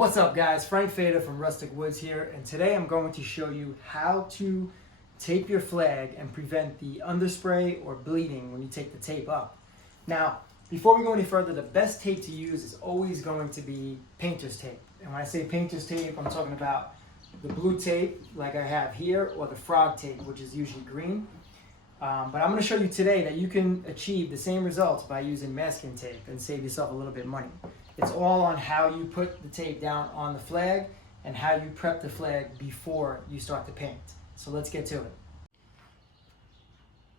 What's up guys, Frank Fader from Rustic Woods here, and today I'm going to show you how to tape your flag and prevent the underspray or bleeding when you take the tape up. Now, before we go any further, the best tape to use is always going to be painter's tape. And when I say painter's tape, I'm talking about the blue tape like I have here, or the frog tape, which is usually green. But I'm going to show you today that you can achieve the same results by using masking tape and save yourself a little bit of money. It's all on how you put the tape down on the flag and how you prep the flag before you start to paint. So let's get to it.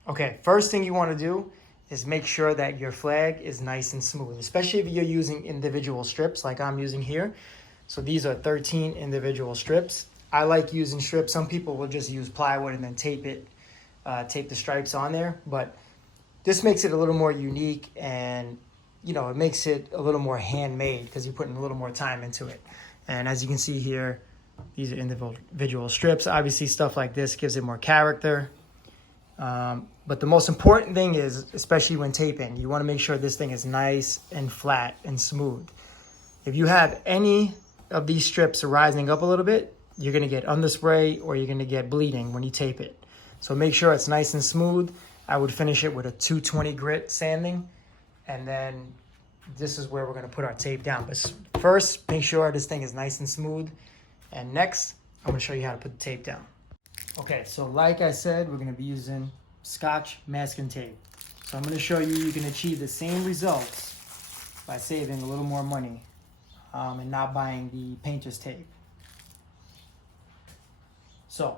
Okay, first thing you want to do is make sure that your flag is nice and smooth, especially if you're using individual strips like I'm using here. So these are 13 individual strips. I like using strips. Some people will just use plywood and then tape the stripes on there, but this makes it a little more unique, and it makes it a little more handmade because you're putting a little more time into it. And as you can see here, these are individual strips. Obviously stuff like this gives it more character. But the most important thing is, especially when taping, you want to make sure this thing is nice and flat and smooth. If you have any of these strips rising up a little bit, you're going to get underspray or you're going to get bleeding when you tape it. So make sure it's nice and smooth. I would finish it with a 220 grit sanding, and then this is where we're going to put our tape down. But first, make sure this thing is nice and smooth. And next, I'm going to show you how to put the tape down. Okay, so like I said, we're going to be using Scotch masking tape. So I'm going to show you can achieve the same results by saving a little more money and not buying the painter's tape. So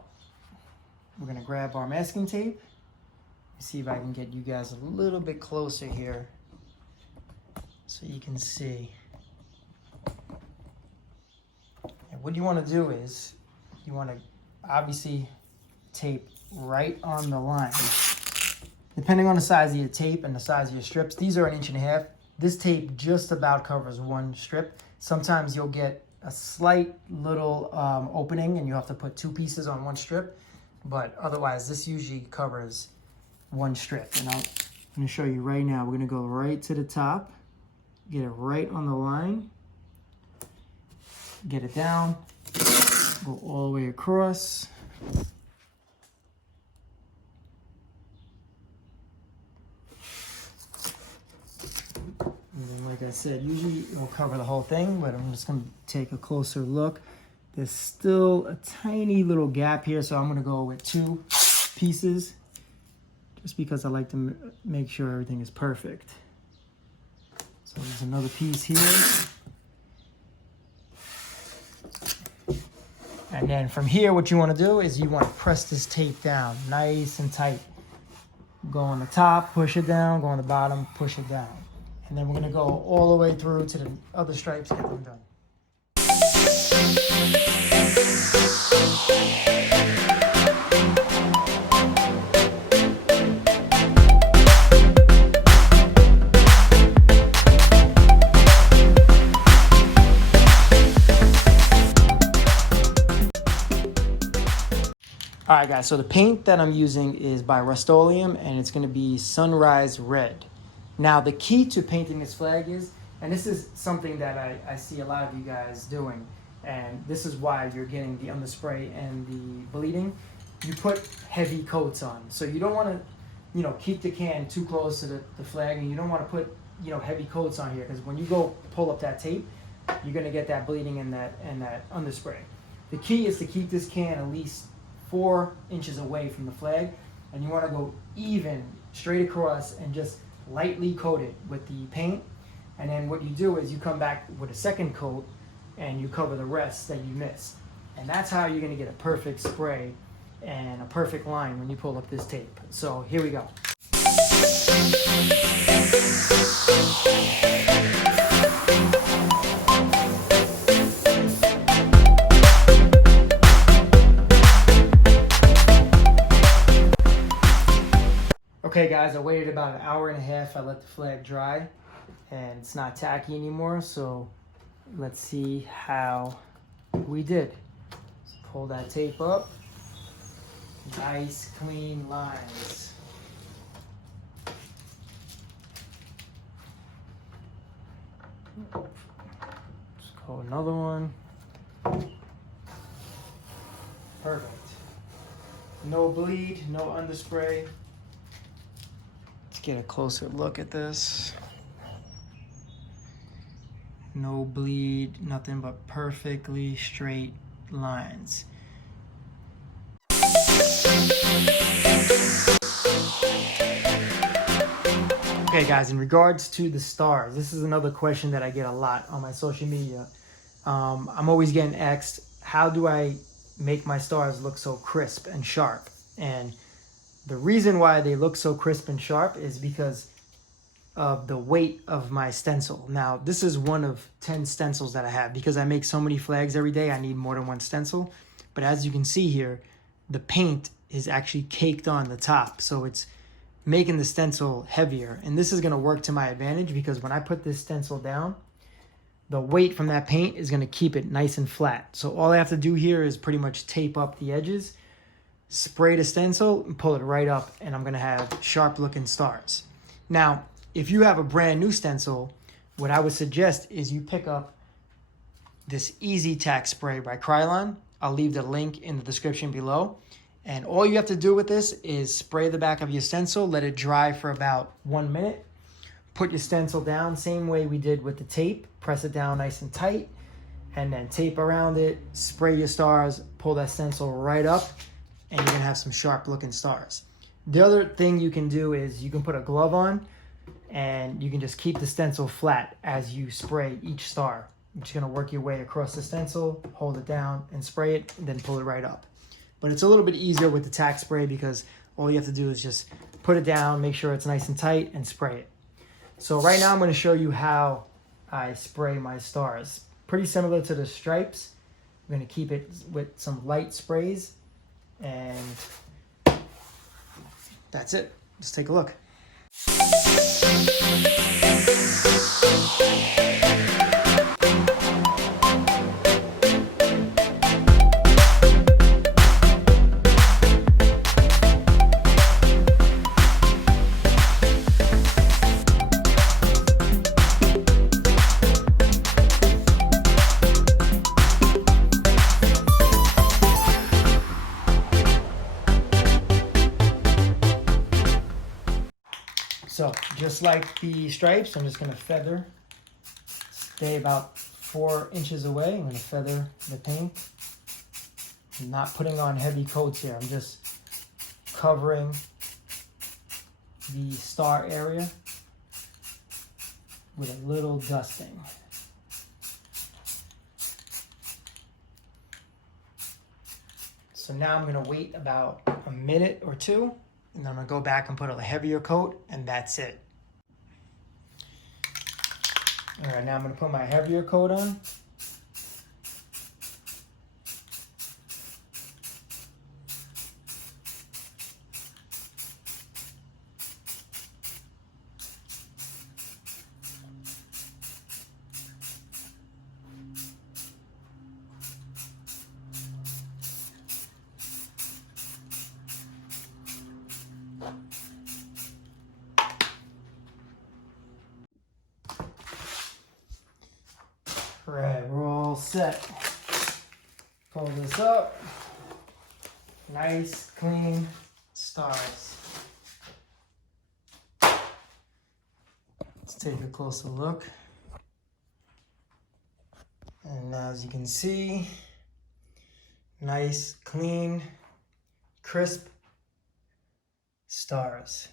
we're going to grab our masking tape. See if I can get you guys a little bit closer here so you can see. And what you want to do is you want to obviously tape right on the line. Depending on the size of your tape and the size of your strips, these are 1.5 inches. This tape just about covers one strip. Sometimes you'll get a slight little opening and you have to put 2 pieces on one strip, but otherwise this usually covers one strip. And I'm going to show you right now. We're going to go right to the top, get it right on the line, get it down, go all the way across. And then, like I said, usually it will cover the whole thing, but I'm just going to take a closer look. There's still a tiny little gap here, so I'm going to go with 2 pieces just because I like to make sure everything is perfect. So there's another piece here. And then from here, what you want to do is you want to press this tape down nice and tight. Go on the top, push it down, go on the bottom, push it down. And then we're going to go all the way through to the other stripes and get them done. All right guys, so the paint that I'm using is by Rust-Oleum, and it's going to be Sunrise Red. Now the key to painting this flag is, and this is something that I see a lot of you guys doing, and this is why you're getting the underspray and the bleeding, you put heavy coats on. So you don't want to, keep the can too close to the flag, and you don't want to put, heavy coats on here, because when you go pull up that tape, you're going to get that bleeding and that underspray. The key is to keep this can at least 4 inches away from the flag, and you want to go even straight across and just lightly coat it with the paint. And then what you do is you come back with a second coat and you cover the rest that you missed. And that's how you're going to get a perfect spray and a perfect line when you pull up this tape. So here we go. Okay guys, I waited about 1.5 hours. I let the flag dry and it's not tacky anymore. So let's see how we did. So pull that tape up. Nice clean lines. Just Pull another one. Perfect. No bleed, no underspray. Let's get a closer look at this. No bleed, nothing but perfectly straight lines. Okay guys, in regards to the stars, this is another question that I get a lot on my social media. I'm always getting asked, how do I make my stars look so crisp and sharp? And the reason why they look so crisp and sharp is because of the weight of my stencil. Now, this is one of 10 stencils that I have. Because I make so many flags every day, I need more than one stencil. But as you can see here, the paint is actually caked on the top. So it's making the stencil heavier. And this is gonna work to my advantage because when I put this stencil down, the weight from that paint is gonna keep it nice and flat. So all I have to do here is pretty much tape up the edges, spray the stencil, and pull it right up, and I'm gonna have sharp looking stars. Now, if you have a brand new stencil, what I would suggest is you pick up this Easy Tack spray by Krylon. I'll leave the link in the description below. And all you have to do with this is spray the back of your stencil, let it dry for about 1 minute. Put your stencil down, same way we did with the tape. Press it down nice and tight, and then tape around it, spray your stars, pull that stencil right up, and you're gonna have some sharp looking stars. The other thing you can do is you can put a glove on, and you can just keep the stencil flat as you spray each star. You're just gonna work your way across the stencil, hold it down, and spray it, and then pull it right up. But it's a little bit easier with the tack spray because all you have to do is just put it down, make sure it's nice and tight, and spray it. So right now I'm going to show you how I spray my stars. Pretty similar to the stripes. I'm going to keep it with some light sprays, and that's it. Let's take a look. So just like the stripes, I'm just gonna feather, stay about 4 inches away. I'm gonna feather the paint. I'm not putting on heavy coats here. I'm just covering the star area with a little dusting. So now I'm gonna wait about a minute or two, and then I'm gonna go back and put a heavier coat, and that's it. All right, now I'm gonna put my heavier coat on. All right, we're all set. Pull this up. Nice, clean stars. Let's take a closer look. And as you can see, nice, clean, crisp stars.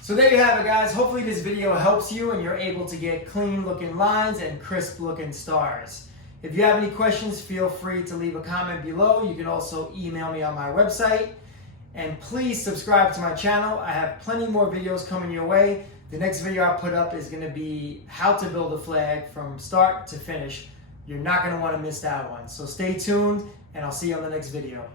So there you have it, guys. Hopefully this video helps you and you're able to get clean looking lines and crisp looking stars. If you have any questions, feel free to leave a comment below. You can also email me on my website. And please subscribe to my channel. I have plenty more videos coming your way. The next video I put up is going to be how to build a flag from start to finish. You're not going to want to miss that one. So stay tuned, and I'll see you on the next video.